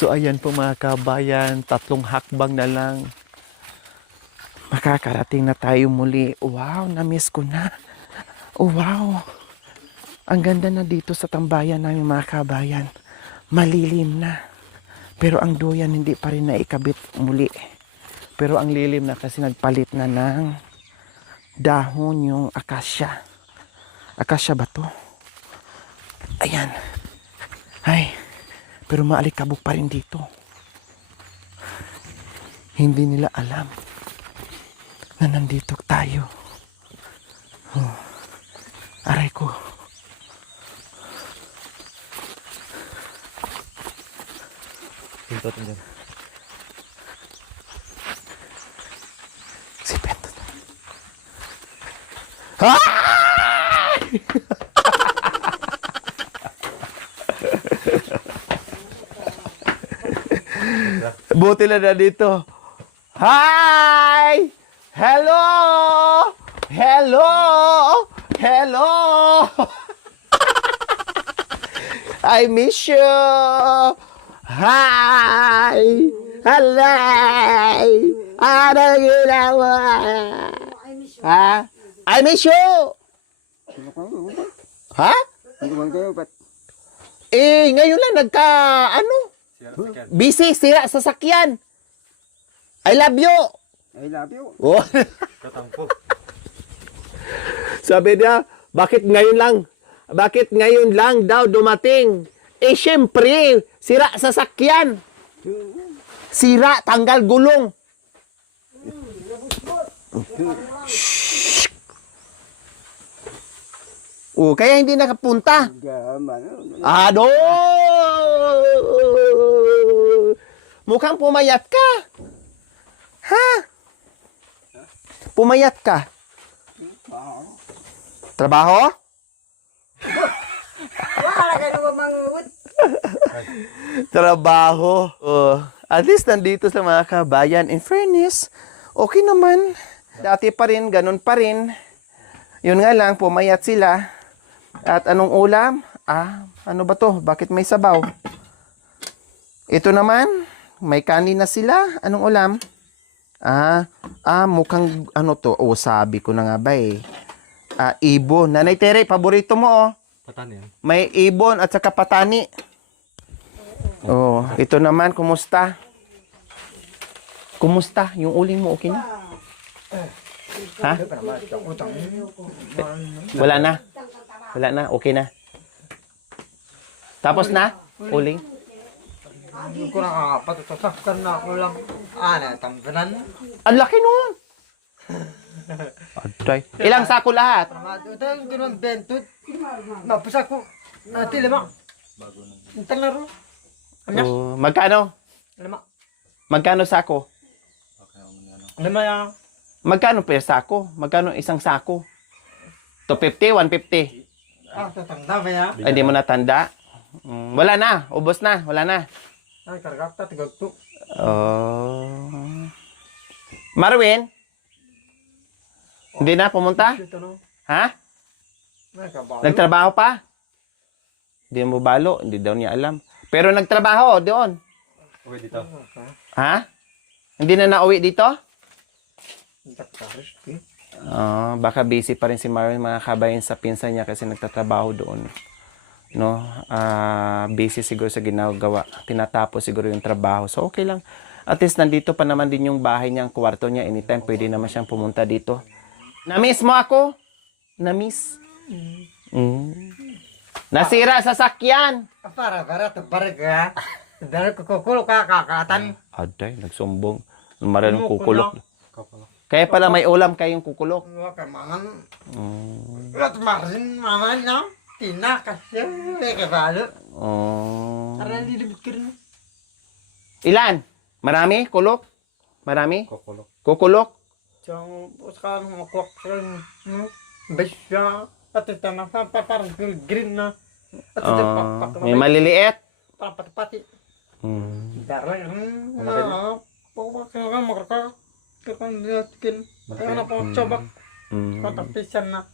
So ayan po mga kabayan, 3 hakbang na lang. Makakarating na tayo muli. Wow, na-miss ko na. Oh, wow. Ang ganda na dito sa tambayan namin mga kabayan. Malilim na. Pero ang duyan hindi pa rin naikabit muli. Pero ang lilim na kasi nagpalit na ng dahon yung akasya. Akasya ba to? Ayan. Ay, pero maalikabok pa rin dito. Hindi nila alam na nandito tayo. Oh, aray ko. Pintot mo dyan. Si Pentot. Ah! Buti na dito. Hi! Hello! Hello! Hello! I miss you! Hi! Hello! Ano ginawa? Ha? I miss you! Ha? Eh, ngayon lang busy, sira sa sakyan. I love you! I love you. Oh. Katampo. Sabi niya, bakit ngayon lang? Bakit ngayon lang daw dumating? Eh, syempre, sira sa sakyan. Sira, tanggal gulong. Shhh. Oh, kaya hindi nakapunta. Ano? Mukhang pumayat ka. Ha? Pumayat ka. Trabaho? Trabaho. Oh, at least nandito sa mga kabayan. In fairness, okay naman. Dati pa rin, ganun pa rin. Yun nga lang, pumayat sila. At anong ulam? Ano ba to? Bakit may sabaw? Ito naman, may kanin na sila. Anong ulam? Mukhang ano to? Oh, sabi ko na nga ba eh. Ibon. Nanay Tere, paborito mo oh. Patani yan. May ibon at saka patani. Oh, ito naman, kumusta? Kumusta? Yung uling mo, okay na? Ha? Wala na? Wala na? Okay na? Tapos na? Uling? Hindi ko na patusasaktan na ako lang. Tanggalan. Ang laki nun! Aday. Ilang sako lahat? Ito yung kinuang bentut. Mapasa ko. Lima. Intal na ro. Oh, magkano? Lima. Magkano sako? Lima yan. Magkano per sako? Magkano isang sako? 250, 150? Tatanda ba yan? Ay, hindi mo natanda? Wala na. Ubos na. Wala na. Ay, karagakta. Tigagto. Oh. Marwin? Hindi na pumunta? Ito no. Ha? Nagkabago. Nagtrabaho pa? Hindi mo balo. Hindi daw niya alam. Pero nagtrabaho doon. Uwi dito. Ha? Hindi na nauwi dito? Taktaris. Baka busy pa rin si Marvin mga kabayan sa pinsan niya kasi nagtatrabaho doon. No? Busy siguro sa ginagawa. Tinatapos siguro yung trabaho. So okay lang. At least nandito pa naman din yung bahay niya, ang kwarto niya. Anytime pwede naman siyang pumunta dito. Na-miss mo ako? Na-miss? Nasira sa sakyan. Para to para ka. Dahil kukulo ka kakatan. Aday, nagsumbong. Maraming kukulok. Kapala. Kaya pala may ulam kayong kukulok. Waka mangan. Lat marin maman no. Tina kasi kabalo. Para dilibit ka rin. Ilan? Marami? Kulok? Marami? Kokolok. Kukulok? Siyang sekarang makuha ka rin. Besya. At ito na parang green na. At ito May maliliit? parang pati-pati. Mm. Darang. Pagkakang makaraka. Kakang dinatikin. Kaya na pang chabak. Katapisan na.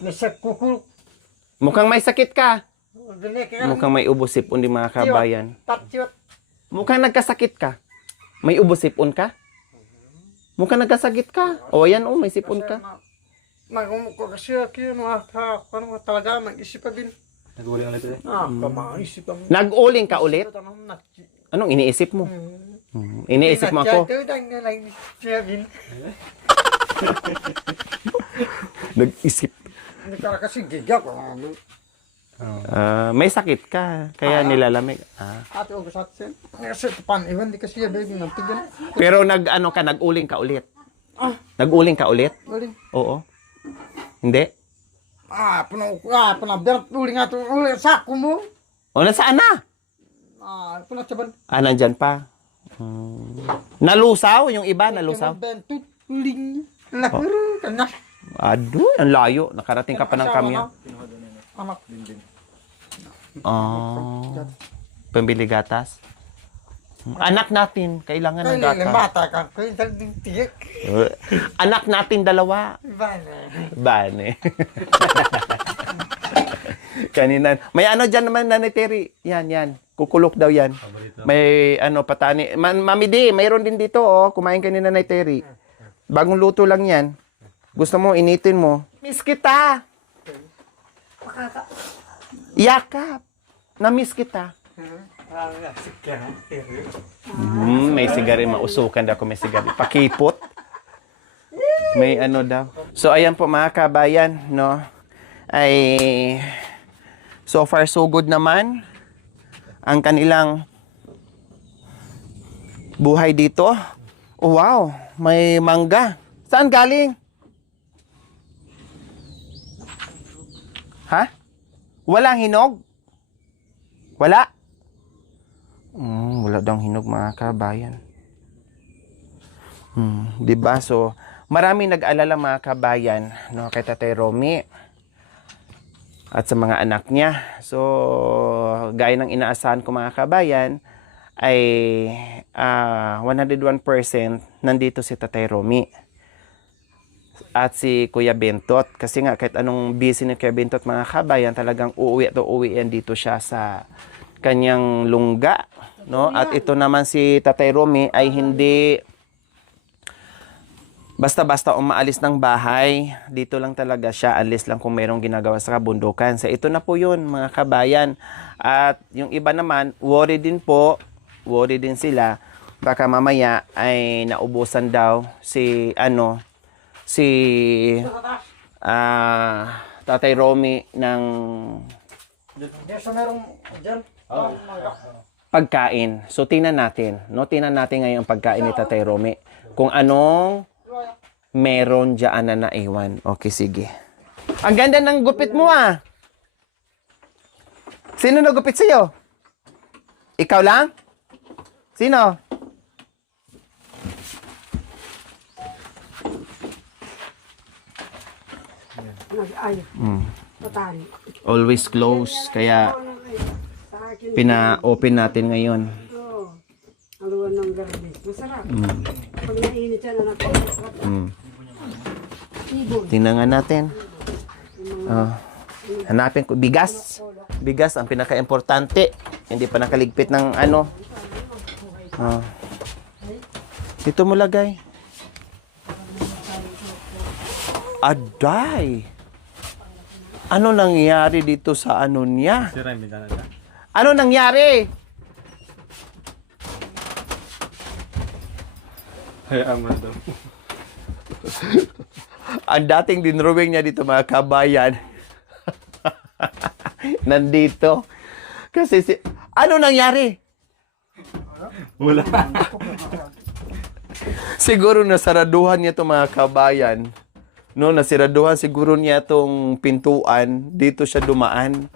Nasa kukulok. Mukhang may sakit ka. Mukhang may ubos sipon di mga kabayan. Tatyot. Mukhang nagkasakit ka. May ubo sipon ka? Mukhang nagkasakit ka. O, yan o, may sipon ka. Magumukha kasi ako yun, ano talaga, mag-isip pa din. Nag-uli ulit eh. Mag-isip ang... Nag-uling ka ulit? Anong iniisip mo? Iniisip mo ako? Nag-isip. Hindi ka kasi gigap. May sakit ka, kaya nilalamig. Ate, o sa atin. Kasi pan, iwan, di kasi yabe, nantigan. Pero nag-uling ka ulit? Nag-uling ka ulit? Uling. Oo. Hindi? Panabirat uling nga ito, uling sako mo. O, nasaan na? Panasaban. Nandyan pa. Nalusaw? Yung iba, nalusaw? Bentut, uling. Lakuro, kanya. Ado, ang layo. Nakarating ka pa ng kamyan. Anak. Pambili gatas? Anak natin, kailangan ng Kailangan gatas. bata ka, kailangan din tiyak. Anak natin dalawa. Bane. Bane. Kanina. May ano dyan naman na ni Terry. Yan. Kukulok daw yan. May patani. Mami D, mayroon din dito Kumain kanina ni Terry. Bagong luto lang yan. Gusto mo, initin mo. Miss kita. Yakap. Na-miss kita. May sigari, mausukan daw ako may sigari. Pakipot. May ano daw. So, ayan po mga kabayan, no? Ay, so far so good naman. Ang kanilang buhay dito. Oh, wow, may mangga. Saan galing? Ha? Walang hinog? Wala? Wala daw hinog mga kabayan. Diba? So, marami nag-alala mga kabayan, no, kay Tatay Romy at sa mga anak niya. So, gaya ng inaasahan ko mga kabayan, ay 101% nandito si Tatay Romy at si Kuya Bentot. Kasi nga, kahit anong busy ni Kuya Bentot mga kabayan, talagang uuwi yan dito siya sa kanyang lungga, no? At ito naman si Tatay Romy ay hindi basta-basta umaalis ng bahay. Dito lang talaga siya, alis lang kung mayroong ginagawa sa kabundukan. So ito na po yun mga kabayan. At yung iba naman, worry din sila. Baka mamaya ay naubusan daw si Tatay Romy ng So, merong dyan. pagkain. So, tingnan natin. No? Tingnan natin ngayon ang pagkain ni Tatay Romy. Kung anong meron dyan na naiwan. Okay, sige. Ang ganda ng gupit mo, Sino nagupit sa'yo? Ikaw lang? Sino? Patali. Always close. Kaya, pina-open natin ngayon. Oo. Aluan ng gabi. Masarap. Pag nainit yan, anak ko, masarap. Ibon. Tingnan nga natin. Hanapin ko. Bigas. Bigas ang pinaka-importante. Hindi pa nakaligpit ng ano. Ito mo lagay. Aday. Ano nangyari dito sa ano niya? Sira yung midana na. Ano nangyari? Hayaan mo daw. Ang dating dinrowing niya dito mga kabayan. Nandito. Kasi ano nangyari? Wala. Siguro nasaraduhan niya itong mga kabayan. No, nasiraduhan siguro niya itong pintuan. Dito siya dumaan.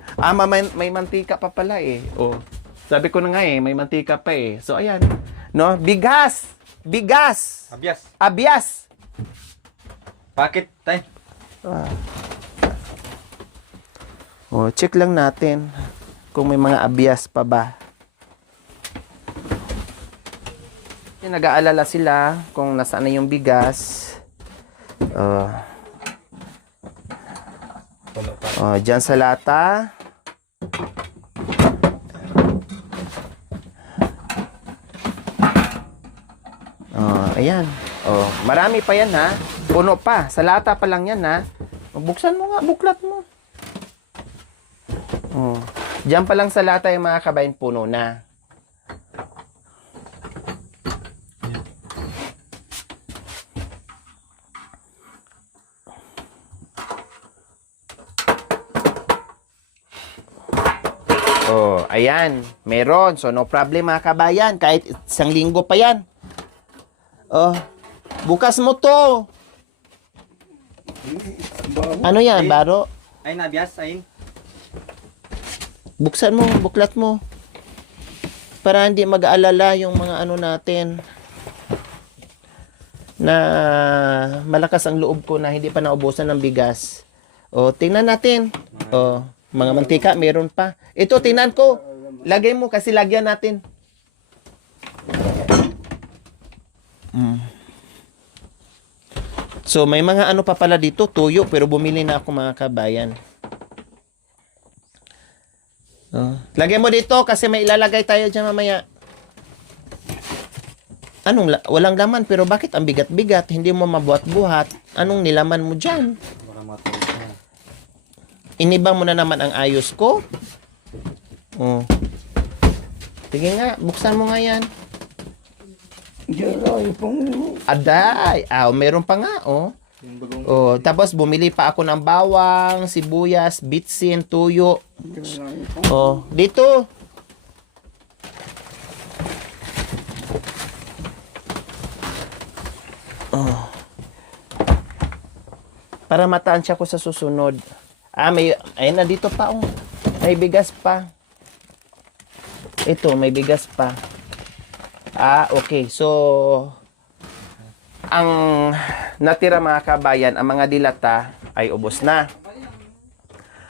May mantika pa pala Oh. Sabi ko na nga may mantika pa So, ayan. No, bigas! Bigas! Abyas. Abyas! Bakit, tay? Check lang natin kung may mga abyas pa ba. Nag-aalala sila kung nasaan na yung bigas. Dyan sa lata. ayan. Oh, marami pa yan ha. Puno pa. Sa lata pa lang yan ha. Buksan mo nga, buklat mo. Oh. Diyan pa lang sa lata yung mga kabayan, puno na. Oh, ayan. Meron. So, no problem mga kabayan. Kahit isang linggo pa yan. Oh, bukas mo to. Ano yan, baro? Ay, nabias, ay. Buksan mo, buklat mo. Para hindi mag-aalala yung mga ano natin. Na malakas ang loob ko na hindi pa naubusan ng bigas. O, tingnan natin. O, mga mantika, meron pa. Ito, tingnan ko. Lagay mo kasi lagyan natin. So, may mga ano pa pala dito, tuyo, pero bumili na ako mga kabayan. Oh. Lagay mo dito kasi may ilalagay tayo dyan mamaya. Walang laman pero bakit ang bigat-bigat? Hindi mo mabuhat-buhat. Anong nilaman mo dyan? Para matulog na. Inibang mo na naman ang ayos ko. Oh. Sige nga, buksan mo nga yan. Aday! Meron pa nga, oh. Yung bagong Oh, tapos bumili pa ako ng bawang, sibuyas, bitsin, tuyo. Oh, dito. Oh. Para matansya ko sa susunod. Ayun na dito pa, oh. May bigas pa. Ito, may bigas pa. Okay. So, ang natira mga kabayan, ang mga dilata ay ubos na.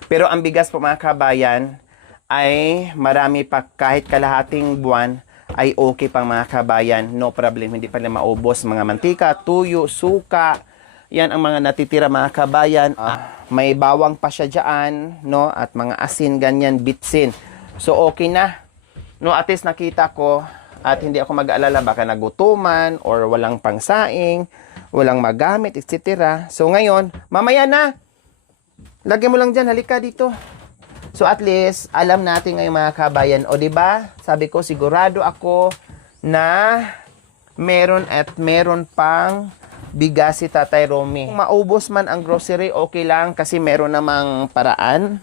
Pero ang bigas po mga kabayan ay marami pa, kahit kalahating buwan ay okay pang mga kabayan. No problem, hindi pa na maubos. Mga mantika, tuyo, suka, yan ang mga natitira mga kabayan. May bawang pa siya dyan, no? At mga asin, ganyan, bitsin. So okay na. No, at least nakita ko at hindi ako mag-aalala baka nagutuman or walang pangsaing, walang magamit, etc. So ngayon, mamaya na. Lagyan mo lang dyan, halika dito. So at least, alam natin ngayon mga kabayan. O diba, sabi ko, sigurado ako na meron at meron pang bigas si Tatay Romy. Kung maubos man ang grocery, okay lang kasi meron namang paraan.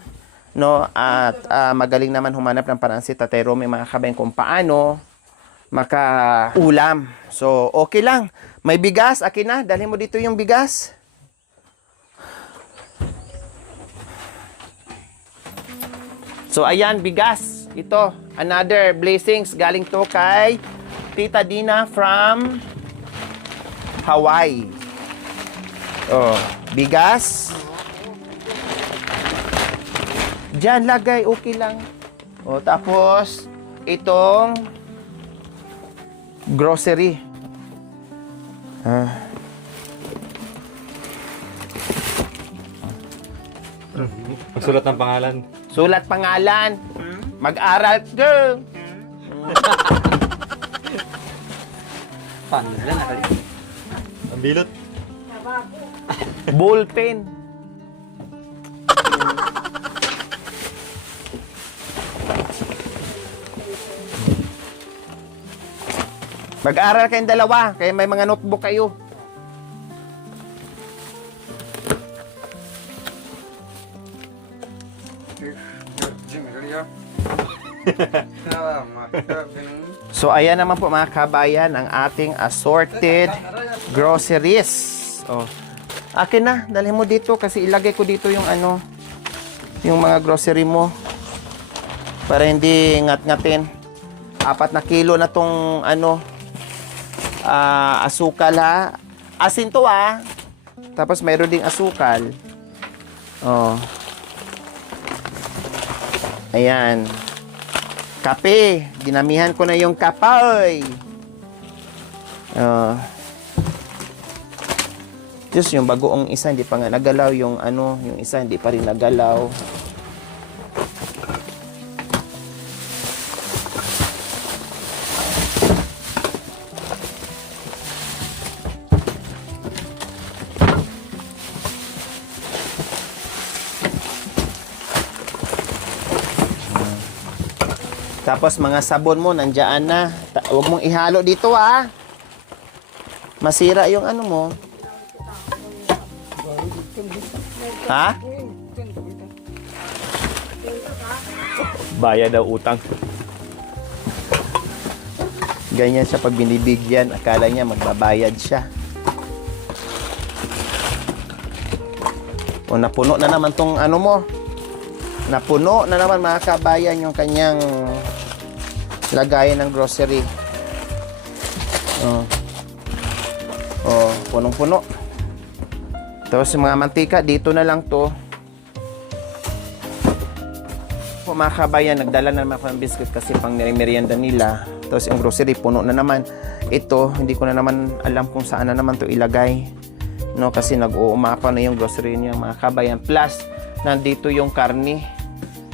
No? At magaling naman humanap ng paraan si Tatay Romy mga kabayan kung paano maka-ulam. So, okay lang. May bigas, akin na. Dalhin mo dito yung bigas. So, ayan, bigas. Ito, another blessings. Galing to kay Tita Dina from Hawaii. Oh, bigas. Diyan, lagay. Okay lang. Oh, tapos, itong grocery. Pagsulat ng pangalan. Sulat pangalan. Mag-aral. Girl. Paano nila nakali? Ang bilot. Ballpen. Mag-aral kayong dalawa, kaya may mga notebook kayo. So ayan naman po mga kabayan ang ating assorted groceries. Oh. Akin na, dalhin mo dito kasi ilagay ko dito yung ano, yung mga grocery mo para hindi ngat-ngatin. 4 na kilo na tong ano, asukal ha. Asin to Tapos mayroon ding asukal. Oh. Ayan. Kape. Dinamihan ko na yung kapoy. Just yung bagoong isa hindi pa nga nagalaw, yung ano, yung isa hindi pa rin nagalaw. Tapos mga sabon mo, nandiyan na. Huwag mong ihalo dito, ah. Masira yung ano mo. Ha? Bayad daw utang. Ganyan siya pag binibigyan. Akala niya magbabayad siya. O napuno na naman tong ano mo. Napuno na naman mga kabayan yung kanyang lagayan ng grocery. Punong-puno. Tapos yung mga mantika, dito na lang to. Po mga kabayan, nagdala na naman ako ng biscuit kasi pang merienda nila. Tapos yung grocery, puno na naman. Ito, hindi ko na naman alam kung saan na naman to ilagay. No, kasi nag-uumapa na yung grocery niya mga kabayan. Plus, nandito yung karne,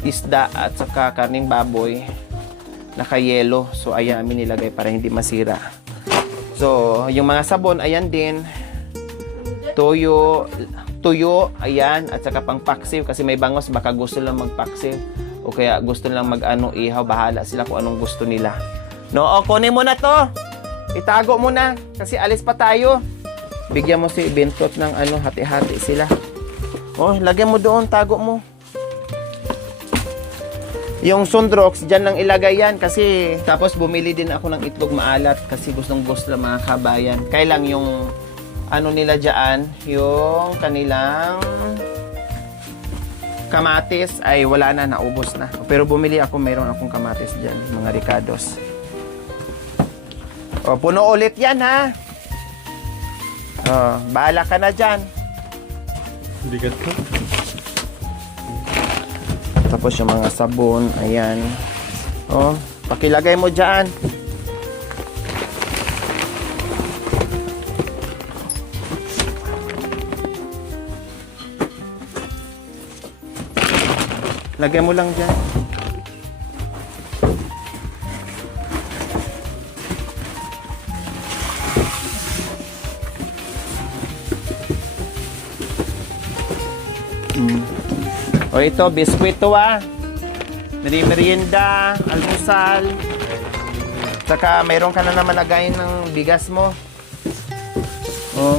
isda at saka karning baboy. Naka-yelo. So, ayan amin nilagay para hindi masira. So, yung mga sabon, ayan din. Tuyo, ayan. At saka pang paksiw kasi may bangos, baka gusto lang magpaksiw. O kaya gusto lang mag-ano, ihaw. Bahala sila kung anong gusto nila. No, o, kunin mo na to. Itago mo na. Kasi alis pa tayo. Bigyan mo si Bentot ng ano, hati-hati sila. Oh, lagyan mo doon, tago mo. Yung Sundrox, dyan lang ilagay yan kasi tapos bumili din ako ng itlog maalat kasi gustong gusto ng mga kabayan. Kailang yung ano nila dyan, yung kanilang kamatis ay wala na, naubos na. Pero bumili ako, mayroon akong kamatis dyan, mga ricados. O, puno ulit yan ha. O, bahala ka na dyan. Bigat ko. Tapos yung mga sabon, ayan. O, pakilagay mo dyan. Lagay mo lang dyan. O ito, biskwit to ah. Merienda, almusal. Saka mayroon ka na naman lagayin ng bigas mo. Oh.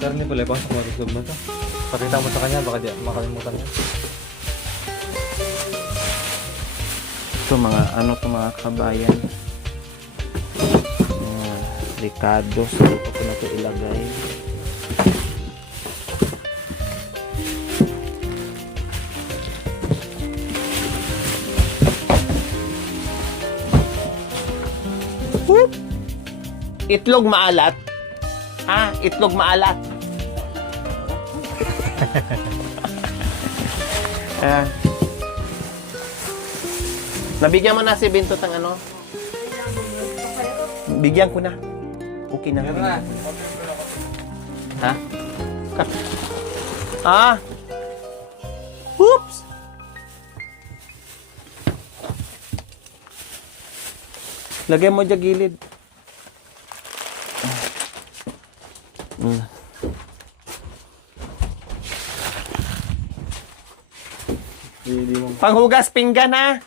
Karne pala, baka sa matutog na to. Pakita mo sa kanya, baka di makalimutan niya. Ito mga ano to mga kabayan. Ricardo, so dito ko na ito ilagay. Whoop! Itlog maalat. Ah, itlog maalat. Nabigyan mo na si Bintot ng ano? Bigyan ko na. Okay na. Ha? Ah! Oops! Lagay mo dyan gilid. Panghugas pinggan ha?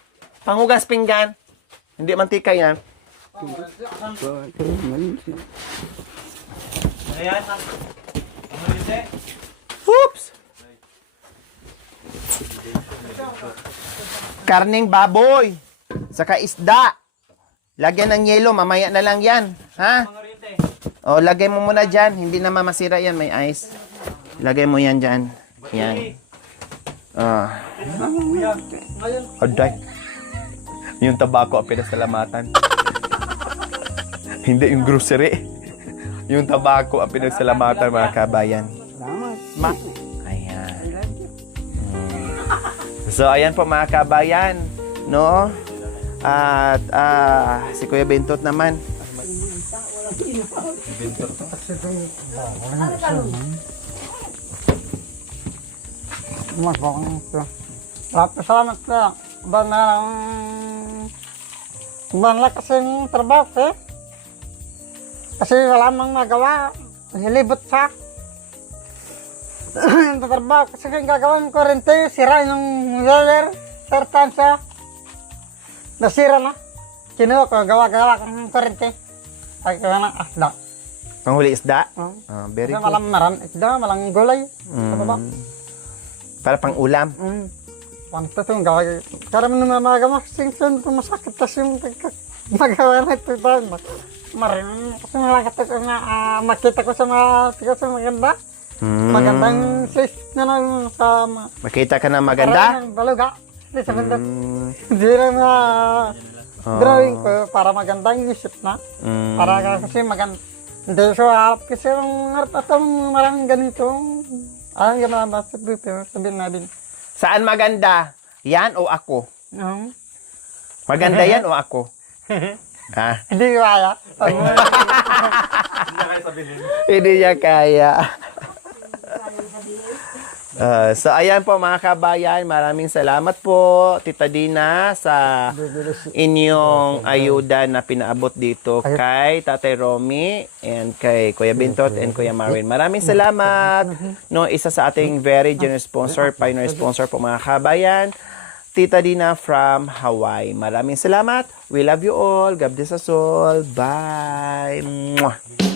Panghugas pinggan. Hindi mantika yan. Oops! Karning baboy. Saka isda. Lagyan ng yelo, mamaya na lang yan. Ha? O, lagay mo muna dyan. Hindi na mamasira yan, may ice. Lagay mo yan dyan. Yan. Aday. Yung tabako ang pinasalamatan. Hindi yung grocery. Yung tabako ang pinagsalamatan mga kabayan. Ayan. So, ayan po mga kabayan. No? At si Kuya Bentot naman. Salamat ka. Banla kasing trabaho eh. Kasi wala mang nagawa. Nilibot sa. Tatrabaho kasi kung gagawin ko rin tayo, sira yung roller, sartansya. Nasira na. Kinuha ko, gawa-gawa ng kurente. Ay, kaya ng asda. Panghuli isda? Oh. Very Kasi good. malam isda, malang gulay. Sa baba. Para pang ulam. Panto itong gawa. Kaya mo naman magawa, kasi masakit. Tapos yung magawa na ito. Marin, kasi malagat ko nga, makita ko sa maganda. Magandang sis na lang sa Makita ka na maganda? baluga. Hindi sa bundok. Hindi lang na drawing ko para magandang isip na. Para kasi maganda. Hindi so kasi yung atong maraming ganito. Alam ka mga basta dito, sabihin natin. Saan maganda? Yan o ako? Maganda yan o ako? Ha? Hindi ko kaya. Hindi niya kaya. So ayan po mga kabayan, maraming salamat po Tita Dina sa inyong ayuda na pinaabot dito kay Tatay Romy and kay Kuya Bintot and Kuya Marvin. Maraming salamat. No, isa sa ating very generous sponsor, pioneer sponsor po mga kabayan, Tita Dina from Hawaii. Maraming salamat. We love you all. God bless us all. Bye. Mwah.